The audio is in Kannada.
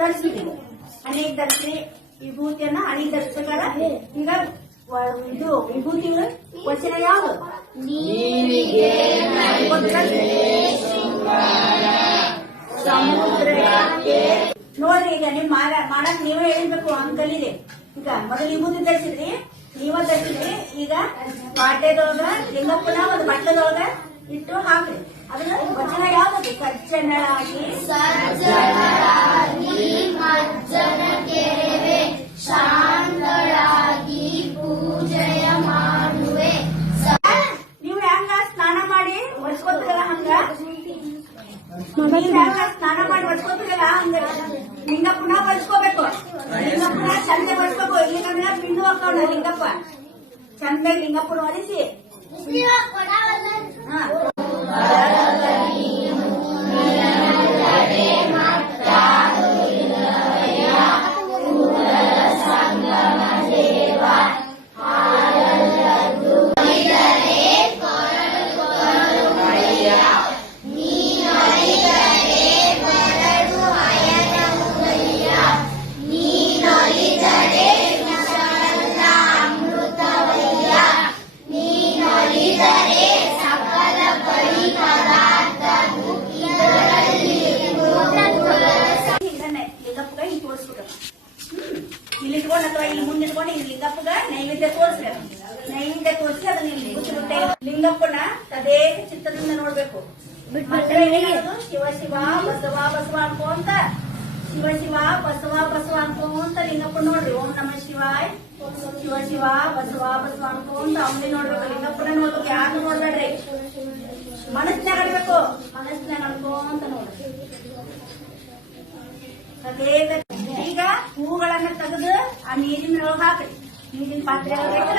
ಧರಿಸ್ತೀವಿ. ಹಣೆಗೆ ಧರಿಸಿ ವಿಭೂತಿಯನ್ನ ಹಣೆಗೆ ಧರಿಸ್ಬೇಕಾರ. ಈಗ ಇದು ವಿಭೂತಿ ವಚನ ಯಾವುದು? ಸಮುದ್ರಕ್ಕೆ. ನೋಡ್ರಿ, ಈಗ ನಿಮ್ ಮಾಡಕ್ ನೀವೇ ಹೇಳ್ಬೇಕು ಅಂಕಲಿಗೆ. ಈಗ ಮೊದಲು ವಿಭೂತಿ ಧರಿಸಿದ್ರಿ, ನೀವ ಧರಿಸಿದ್ರಿ. ಈಗ ಪಾಟ್ಯದೊಳಗ ಲಿಂಗಪ್ಪನ ಒಂದು ಬಟ್ಟಲದೊಳಗ ಇಟ್ಟು ಹಾಕ್ರಿ. ಅದನ್ನ ವಚನ ಯಾವ್ದು? ಸಜ್ಜನರಾಗಿ ಮಜ್ಜನ ಕೆರೆವೆ, ಶಾಂತಳಾಗಿ ಪೂಜೆಯ ಮಾಡುವೆ. ನೀವು ಹೆಂಗ ಸ್ನಾನ ಮಾಡಿ ಒರ್ಸ್ಕೊತಿರಲ್ಲ ಹಂಗ, ಸ್ನಾನ ಮಾಡಿ ಒರ್ಸ್ಕೊತಿರಲ್ಲ ಹಂಗ ಲಿಂಗಪ್ಪನ ಬಳಸ್ಕೋಬೇಕು. ಲಿಂಗಪ್ಪನ ಚಂದ ಬಳಸ್ಬೇಕು. ಇಲ್ಲಿಂದ ಪಿಂಡು ಹಾಕೋಣ. ಲಿಂಗಪ್ಪ ಚಂದ ಲಿಂಗಪ್ಪನ ಒಲಿಸಿ ಇಲ್ಲಿ ಇಟ್ಕೊಂಡು ಅಥವಾ ಇಲ್ಲಿ ಮುಂದೆ ಇಟ್ಕೊಂಡು ಇಲ್ಲಿ ಲಿಂಗಪ್ಪಗ ನೈವೇದ್ಯ ತೋರಿಸ್ಬೇಕು. ನೈವೇದ್ಯ ತೋರಿಸಿ ಅದನ್ನ ಇಲ್ಲಿ ಮುಚ್ಚಿಬಿಟ್ಟೆ ಲಿಂಗಪ್ಪನ ತದೇ ಚಿತ್ತದಿಂದ ನೋಡ್ಬೇಕು. ಶಿವ ಶಿವ ಬಸವ ಬಸವ ಅನ್ಕೊಂತ, ಶಿವ ಶಿವ ಬಸವ ಬಸವ ಅನ್ಕೊಂತ ಲಿಂಗಪ್ಪ ನೋಡ್ರಿ. ಓಂ ನಮ ಶಿವಾಯ್, ಶಿವ ಶಿವ ಬಸವ ಬಸವ ಅನ್ಕೊಂತ ಅವನೇ ನೋಡ್ಬೇಕು. ಲಿಂಗಪ್ಪನ ನೋಡ್ಬೇಕು, ಯಾರು ನೋಡ್ಬೇಡ್ರಿ. ಮನಸ್ಸಿನಾಗ ಅನ್ಬೇಕು, ಮನಸ್ಸಿನಾಗ ಅನ್ಕೊಂತ ನೋಡ್ರಿ. ಅದೇ ಈಗ ಹೂಗಳನ್ನ ತೆಗೆದು ಆ ನೀರಿನ ಹಾಕ್ರಿ. ನೀರಿನ ಪಾತ್ರೆ ಹಾಕ್ರಿ.